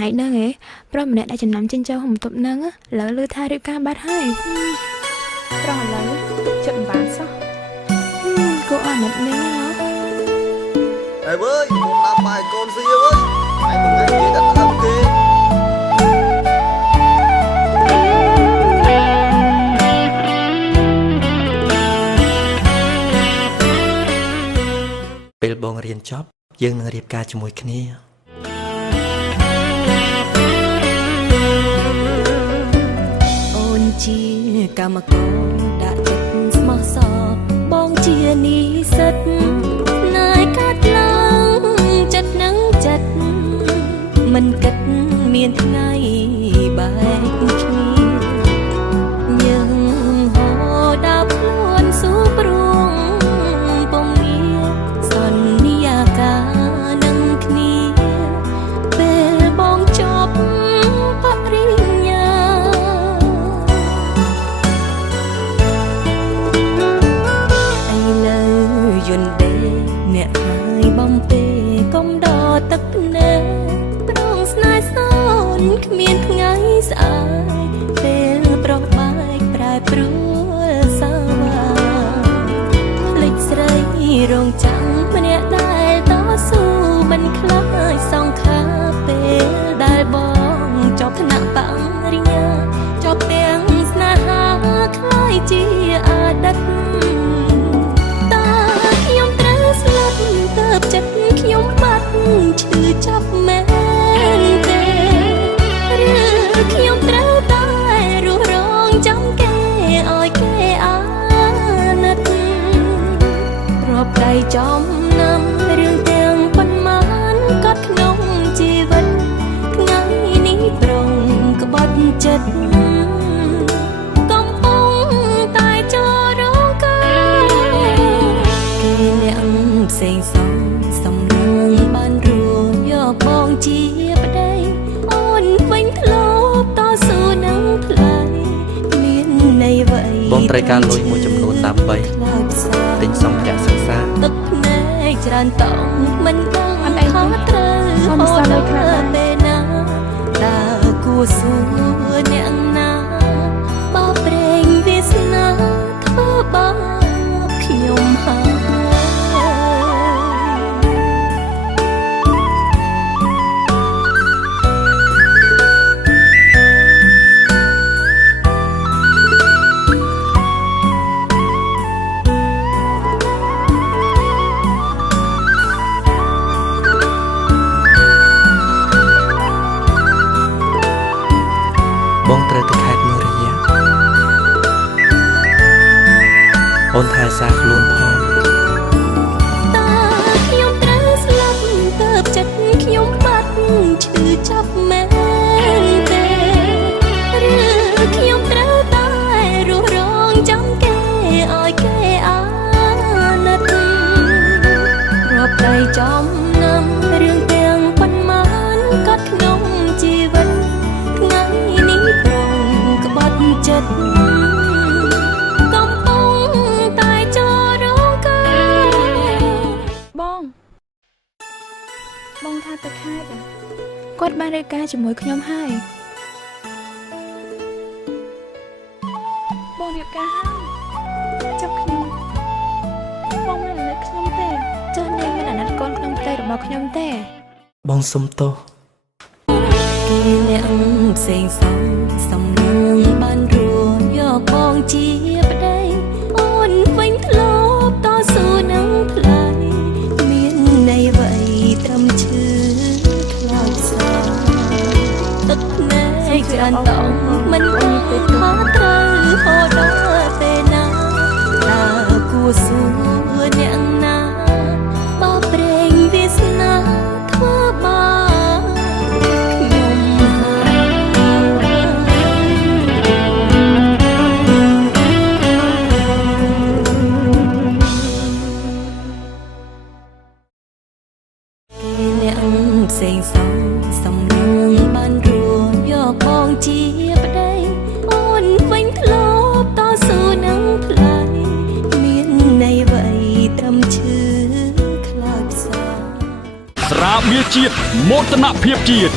Hãy đơn ấy, pro mình đã chỉnh nắm trên châu hồng tục nâng á, lỡ lư tha rượu ca bát hơi. Pro lấy trận bán sao? Cô ở nật nâng á. Ê ơi, con đạp bài con riêng ơi. Anh kia đặt âm kê.ពេលបងរៀនចប់យើងនឹងរៀបការជាមួយគ្នាអូនជាកម្មករដាក់ចិត្តស្មោះសរបងជានិស្សិតណែកាត់ឡើងចិត្តនឹងចិត្តមិនគិតមានថ្ងៃបែកគ្នាយើងហោដើរខ្លួនស៊ូព្រោះពុំមានសន្យាការនឹងគ្នាពេលបងចប់បរិញ្ញាឥឡូវយន្តដេអ្នកហើយបំពេកុំដកទឹកភ្នែកប្រងស្នេហ៍សោនគ្មានថ្ងៃស្អាតពេលប្រុសបែកប្រែប្រួលសាវាភ្លេចស្រីរងចាំម្នាក់ដែលតស៊ូមិនខ្លាចសង្ខារពេលដែលបងចប់ថ្នាក់បរិញ្ញាចប់ទាំងស្នេហាខ្លាយជាអតីតតើខ្ញុំត្រូវស្លាប់ទើបចិត្តខ្ញុំបាត់ឈឺចាប់មែនទេឬខ្ញុំត្រូវតែរស់រងចាំគេឲ្យគេអាណិតរាប់ដៃចំណាំរឿងទាំងប៉ុន្មានក៏ក្នុងជីវិតថ្ងៃនេះប្រងក្បត់ចិត្តកំពុងតែចូលរងការគេអ្នកផ្សេងសំលងបានរួចយកបងជាប្តីអូនវិញធ្លាប់តស៊ូនឹងថ្លៃមានន័យអ្វី បងត្រូវការលុយមួយចំនួនដើម្បីទិញសម្ភារៈសិក្សា ទឹកភ្នែកច្រើនតង់មិនដឹងថាត្រូវហូរនៅពេលណាតើគួរសួរអ្នកណាបោប្រេងវាសនាធ្វើបាបខ្ញុំហើយ បងត្រូវទៅខេត្តមួយរយៈអូនថែសារខ្លួនផង តើខ្ញុំត្រូវស្លាប់ទើបចិត្តខ្ញុំបាត់ឈឺចាប់មែនទេឬខ្ញុំត្រូវតែរស់រងចាំគេឲ្យគេអាណិតរាប់ដៃចំណាំរឿងទាំងប៉ុន្មានក៏ក្នុងជីវិតថ្ងៃនេះប្រងក្បត់ចិត្តកំពុងតែចូលរងការបងថាទៅខេត្ត គាត់បានរៀបការជាមួយខ្ញុំហើយ បងរៀបការហើយចាប់ខ្ញុំបងមិននៅខ្ញុំទេ ចុះនាងមានអាណិតកូនក្នុងផ្ទៃរបស់ខ្ញុំទេ បងសុំទោស គេអ្នកផ្សេងសំលងបានរួចយកបងជាប្តីអូនវិញធ្លាប់តស៊ូនឹងថ្លៃមានន័យអ្វីត្រឹមឈឺខ្លោចសាទឹកភ្នែកច្រើនតង់មិនដឹងថាត្រូវហូរដល់ពេលណាតើគួរសួរអ្នកណាបោប្រេងវាសនាធ្វើបាបខ្ញុំហើយ បៀរជាតិមោទនភាពជាតិ